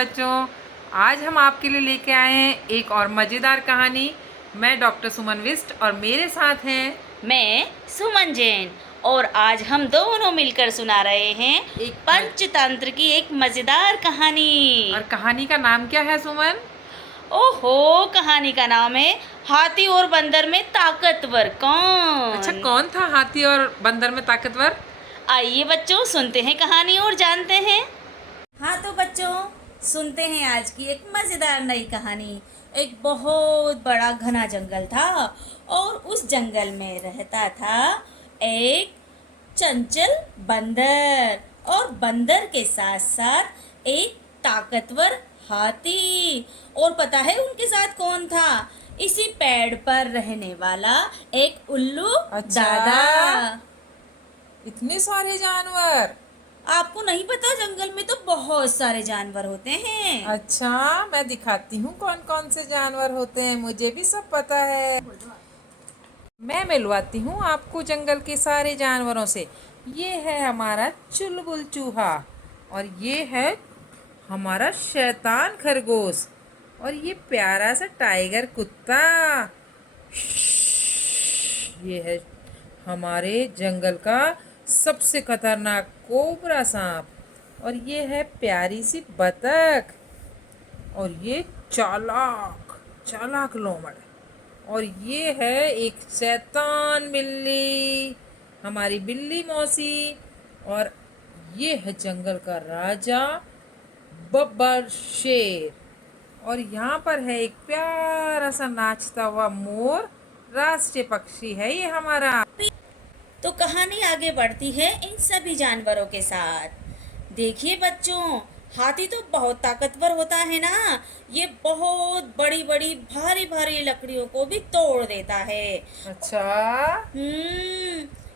बच्चों। आज हम आपके लिए लेके आए हैं एक और मज़ेदार कहानी। मैं डॉक्टर सुमन विष्ट और मेरे साथ हैं मैं सुमन जैन। और आज हम दोनों मिलकर सुना रहे हैं एक पंचतंत्र की एक मजेदार कहानी। और कहानी का नाम क्या है सुमन? ओहो, कहानी का नाम है हाथी और बंदर में ताकतवर अच्छा, कौन। कौन था हाथी और बंदर में ताकतवर? आइए बच्चों, सुनते हैं कहानी और जानते हैं। हाँ तो बच्चों, सुनते हैं आज की एक मजेदार नई कहानी। एक बहुत बड़ा घना जंगल था और उस जंगल में रहता था एक चंचल बंदर और बंदर के साथ साथ एक ताकतवर हाथी। और पता है उनके साथ कौन था? इसी पेड़ पर रहने वाला एक उल्लू अच्छा, दादा। इतने सारे जानवर? आपको नहीं पता, जंगल में तो बहुत सारे जानवर होते हैं। अच्छा, मैं दिखाती हूँ कौन कौन से जानवर होते हैं, मुझे भी सब पता है। मैं मिलवाती हूँ आपको जंगल के सारे जानवरों से। ये है हमारा चुलबुल चूहा, और ये है हमारा शैतान खरगोश, और ये प्यारा सा टाइगर कुत्ता। ये है हमारे जंगल का सबसे खतरनाक कोबरा सांप, और ये है प्यारी सी बतख, और ये चालाक चालाक लोमड़, और ये है एक शैतान बिल्ली, हमारी बिल्ली मौसी, और ये है जंगल का राजा बब्बर शेर, और यहाँ पर है एक प्यारा सा नाचता हुआ मोर, राष्ट्रीय पक्षी है ये हमारा। तो कहानी आगे बढ़ती है इन सभी जानवरों के साथ। देखिए बच्चों, हाथी तो बहुत ताकतवर होता है ना। ये बहुत बड़ी बड़ी भारी भारी लकड़ियों को भी तोड़ देता है। अच्छा,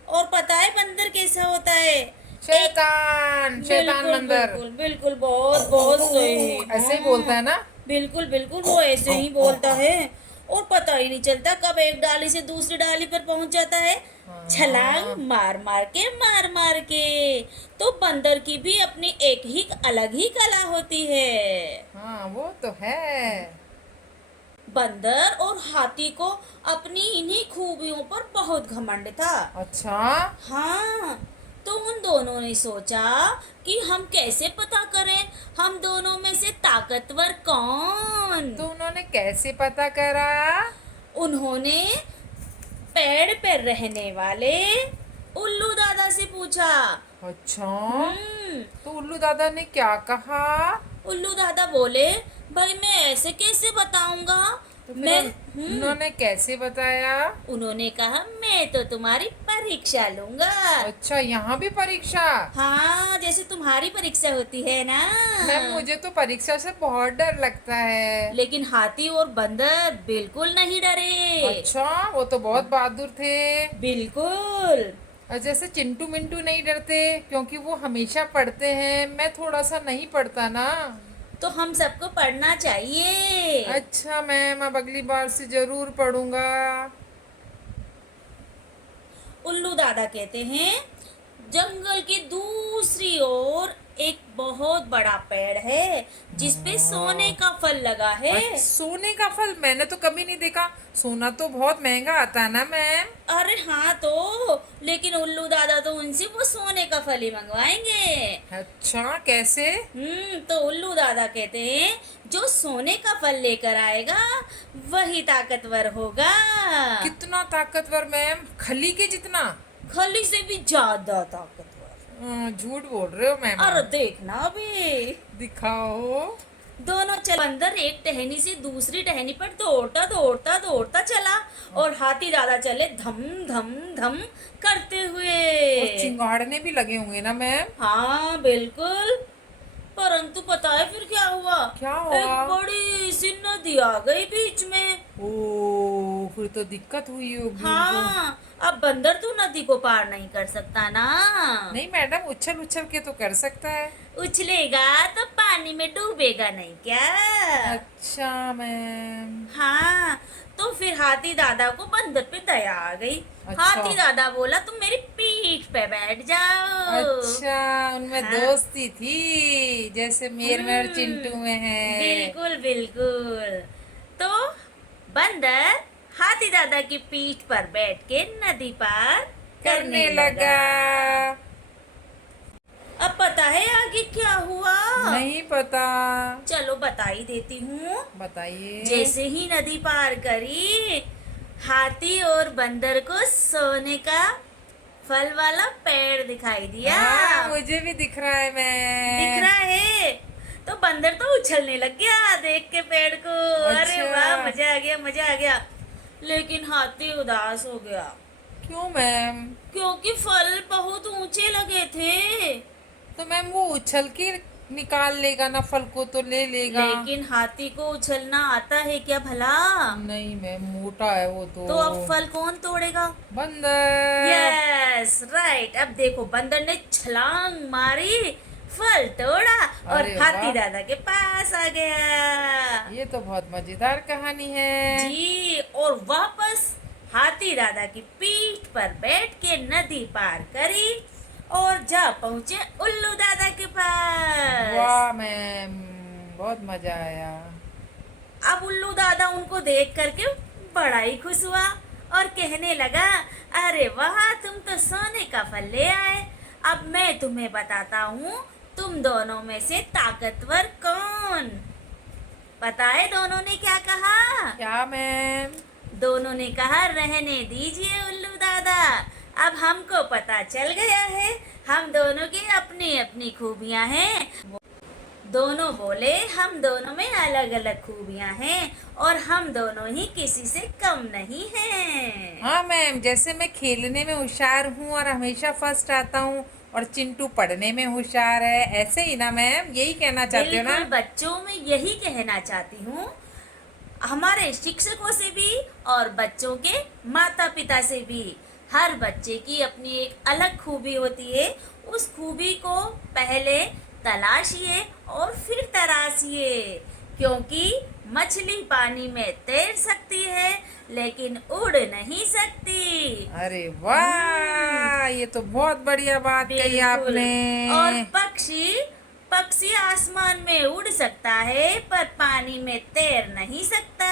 और पता है बंदर कैसा होता है? एक शैतान शैतान बिल्कुल बंदर बिल्कुल बिल्कुल, बहुत बहुत सही। ऐसे ही बोलता है ना? बिल्कुल बिल्कुल, वो ऐसे ही बोलता है। और पता ही नहीं चलता कब एक डाली से दूसरी डाली पर पहुंच जाता है, छलांग हाँ मार मार के। तो बंदर की भी अपनी एक ही अलग ही कला होती है। हाँ, वो तो है। बंदर और हाथी को अपनी इन्हीं खूबियों पर बहुत घमंड था। अच्छा, हाँ, तो उन दोनों ने सोचा कि हम कैसे पता करें हम दोनों में से ताकतवर कौन। तो उन्होंने कैसे पता करा? उन्होंने पेड़ पर रहने वाले उल्लू दादा से पूछा। अच्छा, हम्म तो उल्लू दादा ने क्या कहा? उल्लू दादा बोले, भाई मैं ऐसे कैसे बताऊंगा। तो फिर मैं उन्होंने कैसे बताया? उन्होंने कहा, मैं तो तुम्हारी परीक्षा लूंगा। अच्छा, यहाँ भी परीक्षा? हाँ, जैसे तुम्हारी परीक्षा होती है ना। मैम, मुझे तो परीक्षा से बहुत डर लगता है। लेकिन हाथी और बंदर बिल्कुल नहीं डरे। अच्छा, वो तो बहुत बहादुर थे। बिल्कुल। और जैसे चिंटू मिंटू नहीं डरते, क्योंकि वो हमेशा पढ़ते हैं, मैं थोड़ा सा नहीं पढ़ता ना। तो हम सबको पढ़ना चाहिए। अच्छा मैम, अब अगली बार से जरूर पढ़ूंगा। उल्लू दादा कहते हैं, जंगल की दूसरी ओर एक बहुत बड़ा पेड़ है जिसपे सोने का फल लगा है। सोने का फल मैंने तो कभी नहीं देखा। सोना तो बहुत महंगा आता है ना मैम? अरे हाँ, तो लेकिन उल्लू दादा तो उनसे वो सोने का फल ही मंगवाएंगे। अच्छा, कैसे? तो उल्लू दादा कहते हैं, जो सोने का फल लेकर आएगा वही ताकतवर होगा। कितना ताकतवर मैम? खली के जितना? खली से भी ज्यादा ताकतवर। झूठ बोल रहे हो मैम अरे आप। देखना भी। दिखाओ। दोनों चल बंदर एक टहनी से दूसरी टहनी पर दौड़ता दौड़ता दौड़ता चला, और हाथी दादा चले धम धम धम करते हुए। और चिंगाड़ने भी लगे होंगे ना मैम? हाँ बिल्कुल। परंतु पता है फिर क्या हुआ? क्या एक हुआ? बड़ी सी नदी आ गई बीच में। ओ, फिर तो दिक्कत हुई होगी उनको। हाँ, अब बंदर तो नदी को पार नहीं कर सकता ना। नहीं मैडम, उछल उछल के तो कर सकता है। उछलेगा तो पानी में डूबेगा नहीं क्या? अच्छा मैम। हाँ, तो फिर हाथी दादा को बंदर पे दया आ गई। अच्छा। हाथी दादा बोला तुम मेरी पीठ पे बैठ जाओ। अच्छा, उनमें हाँ। दोस्ती थी जैसे मेर मेर चिंटू में है। बिल्कुल बिल्कुल। तो बंदर हाथी दादा की पीठ पर बैठ के नदी पार करने करने लगा। लगा। अब पता है आगे क्या हुआ? नहीं पता। चलो बता ही देती हूँ। बताइए। जैसे ही नदी पार करी, हाथी और बंदर को सोने का फल वाला पेड़ दिखाई दिया। हाँ, मुझे भी दिख रहा है दिख मैम। रहा है। तो बंदर तो उछलने लग गया देख के पेड़ को। अरे अच्छा। वाह, मजा आ गया मजा आ गया। लेकिन हाथी उदास हो गया क्यों मैम? क्योंकि फल बहुत ऊंचे लगे थे। तो मैम वो उछल के निकाल लेगा ना, फल को तो ले लेगा। लेकिन हाथी को उछलना आता है क्या भला? नहीं मैम, मोटा है वो तो। तो अब फल कौन तोड़ेगा? बंदर। Yes right. अब देखो बंदर ने छलांग मारी, फल तोड़ा और अरे हाथी वाह, दादा के पास आ गया। ये तो बहुत मजेदार कहानी है। जी, और वापस हाथी दादा की पीठ पर बैठ के नदी पार करी और जा पहुंचे उल्लू दादा के पास। वाह मैम, बहुत मजा आया। अब उल्लू दादा उनको देख करके बड़ा ही खुश हुआ और कहने लगा, अरे वाह, तुम तो सोने का फल ले आए। अब मैं तुम्हें बताता हूँ तुम दोनों में से ताकतवर कौन। पता है दोनों ने क्या कहा? क्या मैम? दोनों ने कहा, रहने दीजिए उल्लू दादा, अब हमको पता चल गया है हम दोनों की अपनी अपनी खूबियां हैं। दोनों बोले, हम दोनों में अलग अलग खूबियां हैं और हम दोनों ही किसी से कम नहीं हैं। हाँ मैम, जैसे मैं खेलने में होशियार हूँ और हमेशा फर्स्ट आता हूँ, और चिंटू पढ़ने में होशियार है, ऐसे ही ना मैम? यही कहना चाहते हो ना? बिल्कुल बच्चों, में यही कहना चाहती हूँ। हमारे शिक्षकों से भी और बच्चों के माता पिता से भी, हर बच्चे की अपनी एक अलग खूबी होती है। उस खूबी को पहले तलाशिए और फिर तराशिए, क्योंकि मछली पानी में तैर सकती है लेकिन उड़ नहीं सकती। अरे वाह, ये तो बहुत बढ़िया बात कही बिल्कुल। आपने। और पक्षी पक्षी आसमान में उड़ सकता है पर पानी में तैर नहीं सकता।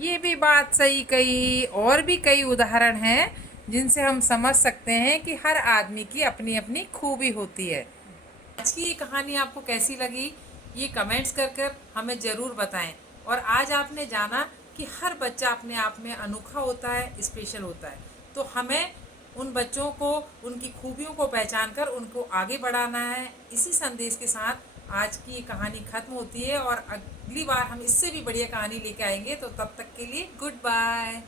ये भी बात सही कही। और भी कई उदाहरण हैं जिनसे हम समझ सकते हैं कि हर आदमी की अपनी अपनी खूबी होती है। आज की ये कहानी आपको कैसी लगी, ये कमेंट्स कर कर हमें ज़रूर बताएं। और आज आपने जाना कि हर बच्चा अपने आप में अनोखा होता है, स्पेशल होता है। तो हमें उन बच्चों को उनकी खूबियों को पहचान कर उनको आगे बढ़ाना है। इसी संदेश के साथ आज की ये कहानी ख़त्म होती है, और अगली बार हम इससे भी बढ़िया कहानी लेके आएंगे। तो तब तक के लिए गुड बाय।